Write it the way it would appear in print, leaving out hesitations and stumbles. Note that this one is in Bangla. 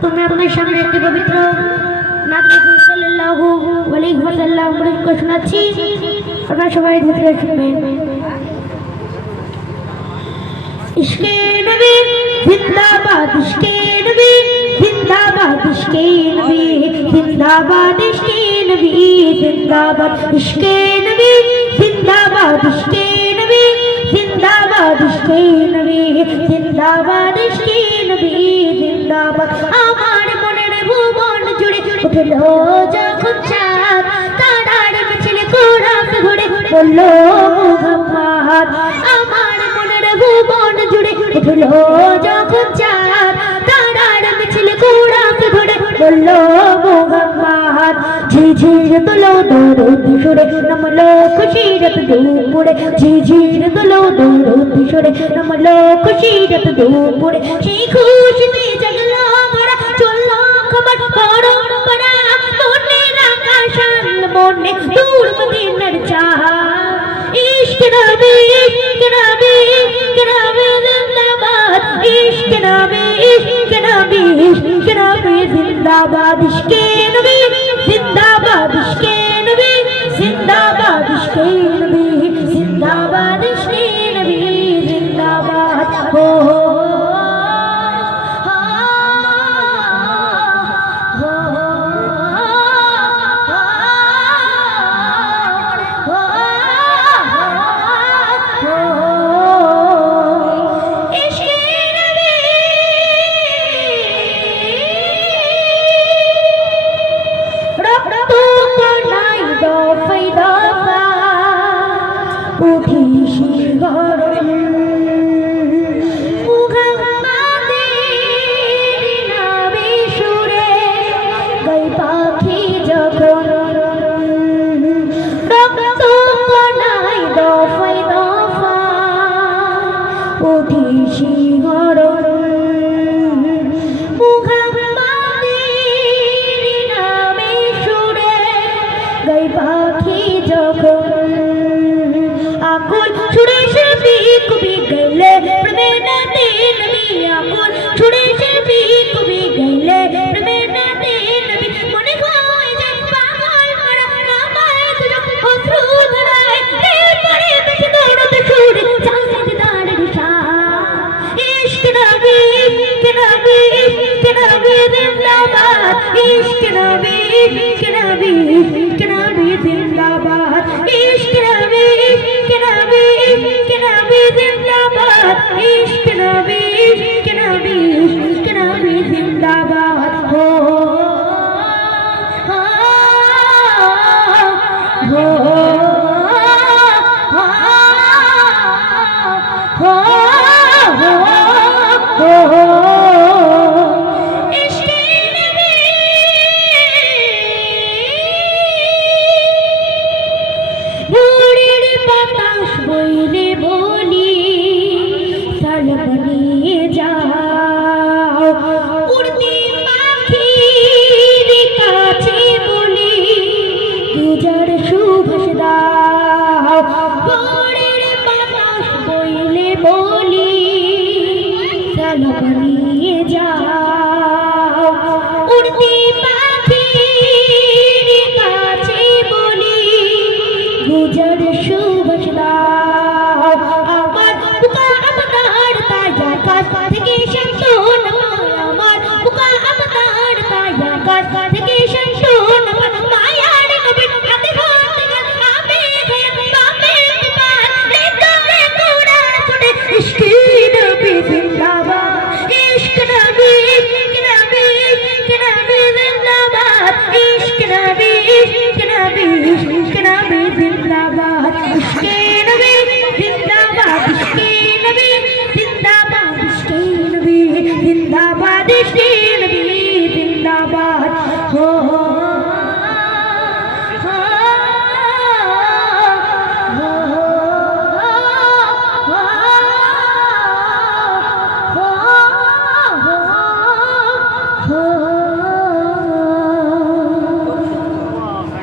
तो मैं अपने सामने एक पवित्र नाथ सल्लल्लाहु अलैहि वसल्लम को सुनाচ্ছি আপনারা সবাই ধরে শুনবেন। इश्क़े नबी जिंदाबाद, इश्क़े नबी जिंदाबाद, इश्क़े नबी जिंदाबाद, इश्क़े नबी जिंदाबाद, इश्क़े नबी जिंदाबाद, इश्क़े नबी जिंदाबाद, इश्क़े नबी जिंदाबाद, इश्क़े नबी जिंदाबाद। আমার মনের ভুবন জুড়ে উঠলো যখন চাঁদ, তারার মিছিল কোরআন ঘুরে বলল মুহাম্মদ। আমার মনের ভুবন জুড়ে উঠলো যখন চাঁদ, তারার মিছিল কোরআন ঘুরে বলল মুহাম্মদ। ঝিঝির দোলো দরুদ সুরে নামলো খুশিরত দুপুরে, ঝিঝির দোলো দরুদ সুরে নামলো খুশিরত দুপুরে। সেই খুশিতে জাগলো ভরা চললো খবর পরম্পরা, মনের আকাশান মনে দূর মদিনার চাহ। ইশক নবী ইশক নবী ইশক নবী জিন্দাবাদ, ইশক নবী ইশক নবী ইশক নবী জিন্দাবাদ, ইশকে নবী জিন্দাবাদ, ইশকে নবী জিন্দাবাদ, ইশকে নবী জিন্দাবাদ, ইশকে নবী জিন্দাবাদ। हो इश्क नबी इश्क नबी इश्क नबी जिंदाबाद, इश्क नबी इश्क नबी इश्क नबी जिंदाबाद, इश्क नबी इश्क नबी